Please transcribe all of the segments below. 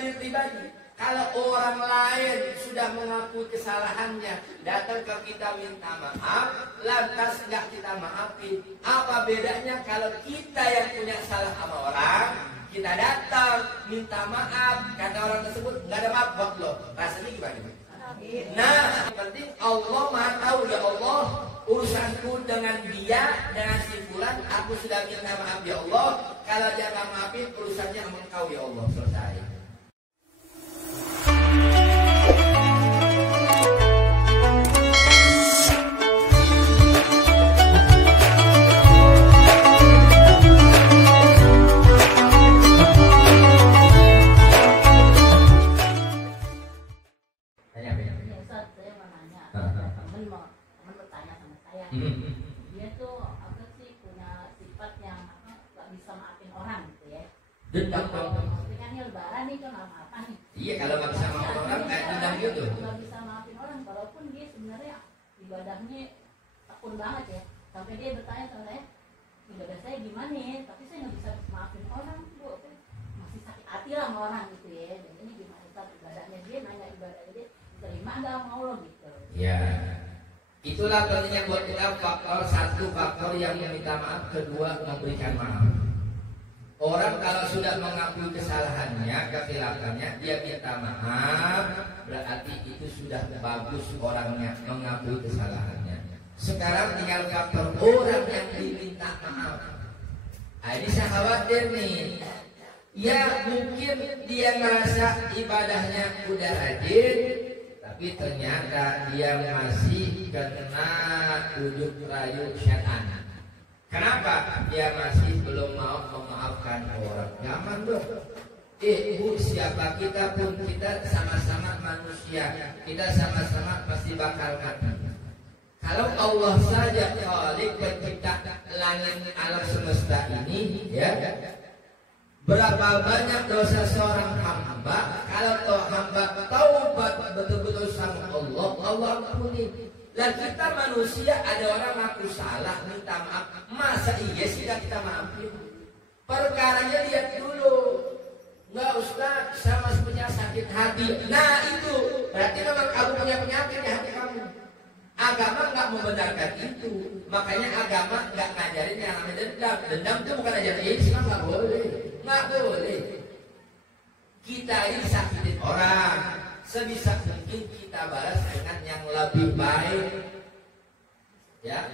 diri pribadi. Kalau orang lain sudah mengakui kesalahannya, datang ke kita minta maaf, lantas nggak kita maafin. Apa bedanya kalau kita yang punya salah sama orang, kita datang minta maaf, kata orang tersebut nggak ada maaf buat lo, rasanya gimana? Nah, yang penting Allah Maha tahu, ya Allah, urusanku dengan dia, dengan si fulan, aku sudah minta maaf ya Allah. Kalau dia nggak maafin, urusannya sama Engkau ya Allah, selesai. Dia tuh apa sih punya sifat yang nggak bisa maafin orang gitu ya. Dendam dong. Maksudnya kan ini lebaran nih kan apa nih? Iya, kalau nggak bisa maafin orang kayak dendam gitu. Nggak bisa maafin orang, walaupun dia sebenarnya ibadahnya tekun banget ya. Sampai dia bertanya sama saya, ibadah saya gimana ya? Tapi saya nggak bisa maafin orang, bu. Masih sakit hati lah sama orang gitu ya. Dan ini gimana Ustaz ibadahnya dia? Nanya ibadahnya dia terima nggak sama Allah gitu. Ya. Itulah pentingnya buat kita faktor satu, faktor yang meminta maaf, kedua memberikan maaf. Orang kalau sudah mengakui kesalahannya, kesilapannya, dia minta maaf, berarti itu sudah bagus orangnya mengakui kesalahannya. Sekarang tinggal faktor orang yang diminta maaf. Nah, ini saya khawatir nih. Ya mungkin dia merasa ibadahnya udah rajin, tapi ternyata dia masih kena ujuk rayu syaitan. Kenapa? Dia masih belum mau memaafkan orang. Nyaman dong. Bu, siapa kita pun kita sama-sama manusia. Kita sama-sama pasti bakal mati. Kalau Allah saja Khalik pencipta langit alam semesta ini, ya. Berapa banyak dosa seorang hamba, kalau toh hamba taubat betul-betul sama Allah, Allah ampuni. Dan kita manusia, ada orang ngaku salah, minta maaf, masa iya sih kita maafin? Perkaranya lihat dulu. Enggak Ustaz, saya masih punya sakit hati. Nah itu, berarti memang kamu punya penyakit di hati kamu. Agama nggak membenarkan itu. Makanya agama nggak ngajarin yang namanya dendam. Dendam itu bukan ajaran Islam, nggak boleh. Nggak boleh. Kita ini sakitin orang, sebisa mungkin kita balas dengan yang lebih baik. Ya,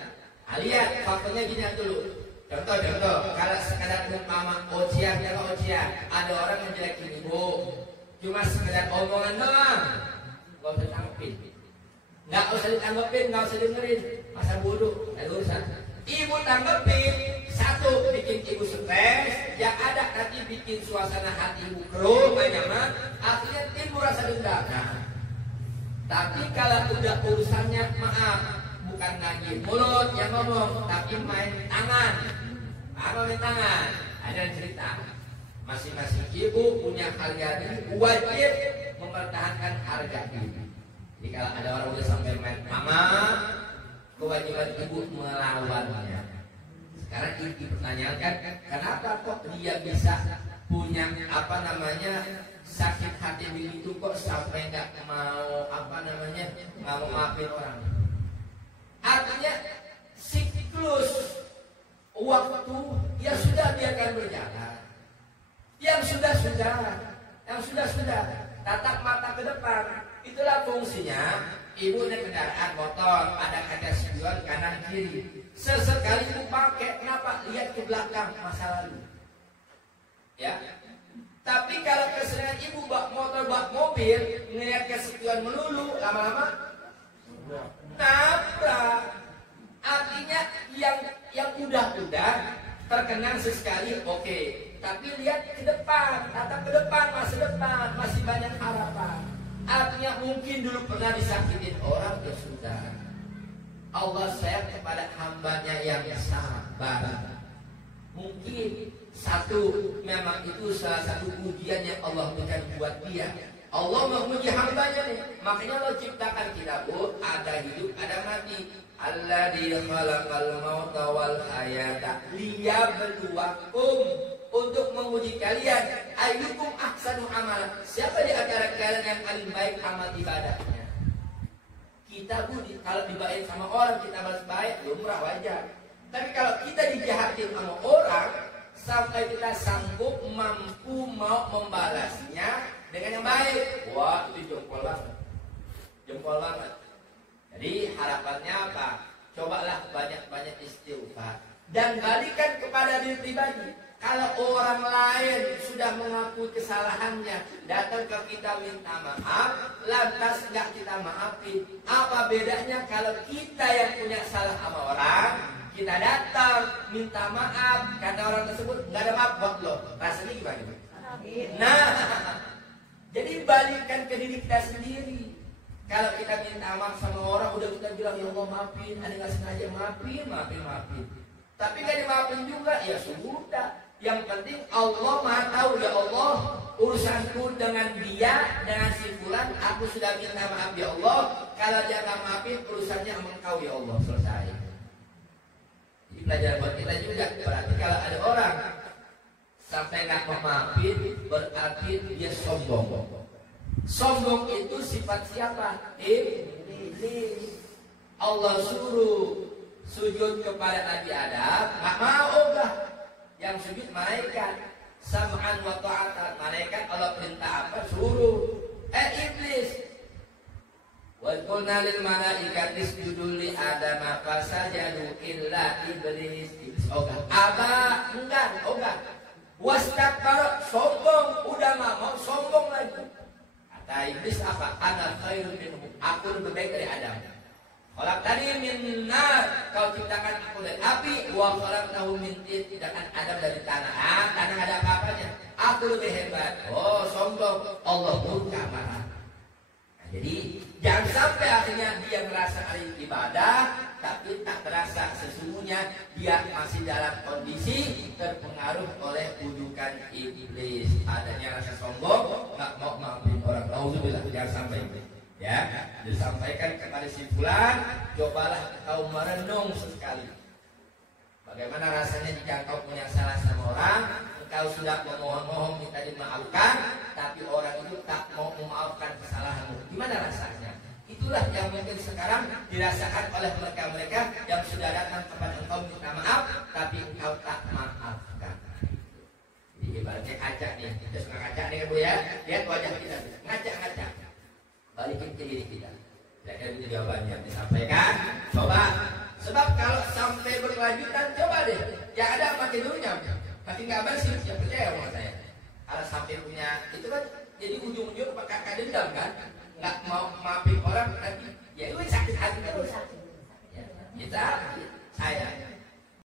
lihat faktornya gini dulu. Contoh, kalau sekadar umpama ocehan, ada orang yang jelekin ibu, cuma sekedar omongan doang, nggak usah tanggepin, nggak usah ditanggepin, nggak usah dengerin, masa bodoh, nggak urusan. Ibu tanggepin, satu bikin ibu stres, yang ada nanti bikin suasana hati ibu keruh, nyaman, akhirnya timbul rasa dendam. Nah, tapi kalau udah urusannya maaf, bukan lagi mulut yang ngomong, tapi main tangan. Apa main tangan? Ada cerita. Masing-masing ibu punya harga diri, wajib mempertahankan harga diri. Jadi kalau ada orang udah sampai main mama, kewajiban ibu melawannya. Sekarang ibu dipertanyakan, kenapa kok dia bisa punya sakit hati begitu kok sampai nggak mau nggak mau maafin orang. Artinya siklus waktu ya sudah biarkan berjalan. Yang sudah tatap mata ke depan. Itulah fungsinya. Ibu naik kendaraan motor, ada kaca spion kanan kiri. Sesekali ibu pakai, kenapa? Lihat ke belakang masa lalu. Ya. Tapi kalau keseringan ibu bak motor, bak mobil, ngelihat ke spion melulu, lama-lama nabrak. Artinya yang udah terkenang sesekali, oke. Tapi lihat ke depan, tatap ke depan, masa depan, masih banyak harapan. Artinya mungkin dulu pernah disakitin orang, ya sudah. Allah sayang kepada hambanya yang sabar. Mungkin memang itu salah satu ujian yang Allah berikan buat dia. Allah menguji hambanya nih. Makanya Allah ciptakan kita, Bu, ada hidup, ada mati. Alladzi khalaqal mauta wal hayata liyabluwakum. untuk menguji kalian, ayyukum ahsanu amalan, siapa di antara kalian yang paling baik amal ibadahnya. Kita kalau dibaik sama orang kita balas baik, lumrah wajar. Tapi kalau kita dijahatin sama orang sampai kita sanggup mampu mau membalasnya dengan yang baik, wah itu jempol banget, jempol banget. Jadi harapannya apa? Cobalah banyak-banyak istighfar dan balikan kepada diri pribadi. Kalau orang lain sudah mengakui kesalahannya, datang ke kita minta maaf, lantas nggak kita maafin. Apa bedanya kalau kita yang punya salah sama orang, kita datang minta maaf, kata orang tersebut nggak ada maaf buat lo, rasanya gimana? Nah, jadi balikan ke diri kita sendiri. Kalau kita minta maaf sama orang, udah kita bilang ya Allah maafin, ada nggak sengaja maafin. Tapi nggak dimaafin juga, ya sudah. Yang penting Allah Maha tahu, ya Allah, urusanku dengan dia, dengan si fulan, aku sudah minta maaf ya Allah. Kalau dia nggak maafin, urusannya sama Engkau ya Allah, selesai. Jadi pelajaran buat kita juga. Berarti kalau ada orang sampai nggak mau maafin, berarti dia sombong. Sombong itu sifat siapa? Iblis. Allah suruh sujud kepada Nabi Adam, nggak mau gak? Yang sujud malaikat, sam'an wa ta'atan. Malaikat Allah perintah apa? Suruh. Iblis. Wa qulna lil malaikati isjudu li Adam fasajadu illa iblis. Iblis ogah. Aba enggak, ogah. Wastakbara, sombong, udah nggak mau, sombong lagi. Kata iblis apa? Ana khairun minhu. Aku lebih baik dari Adam. Kalau tadi min nar, kau ciptakan aku dari api, wa khalaqtahu min tin, ciptakan Adam dari tanah. Tanah ada apa-apanya. Aku lebih hebat. Oh, sombong. Allah murka marah. Nah, jadi jangan sampai akhirnya dia merasa ahli ibadah, tapi tak terasa sesungguhnya dia masih dalam kondisi terpengaruh oleh bujukan iblis. Adanya rasa sombong, nggak mau maafin orang. Nauzubillah, jangan sampai. Ya, disampaikan kepada si fulan, cobalah kau merenung sesekali. Bagaimana rasanya jika kau punya salah sama orang, engkau sudah memohon-mohon minta dimaafkan, tapi orang itu tak mau memaafkan kesalahanmu. Gimana rasanya? Itulah yang mungkin sekarang dirasakan oleh mereka-mereka yang sudah datang kepada engkau minta maaf, tapi engkau tak maafkan. Jadi ibaratnya kaca nih, kita suka kaca nih Bu ya, lihat wajah kita, ngaca-ngaca. Balikin ke diri kita. Kira-kira itu jawabannya disampaikan. Coba. Sebab kalau sampai berkelanjutan, coba deh. Yang ada makin dulunya, makin nggak bersih. Ya percaya sama saya. Kalau sampai punya itu kan, jadi ujung-ujung kakak dendam kan, nggak mau maafin orang nanti. Ya itu sakit hati kan. Ya, kita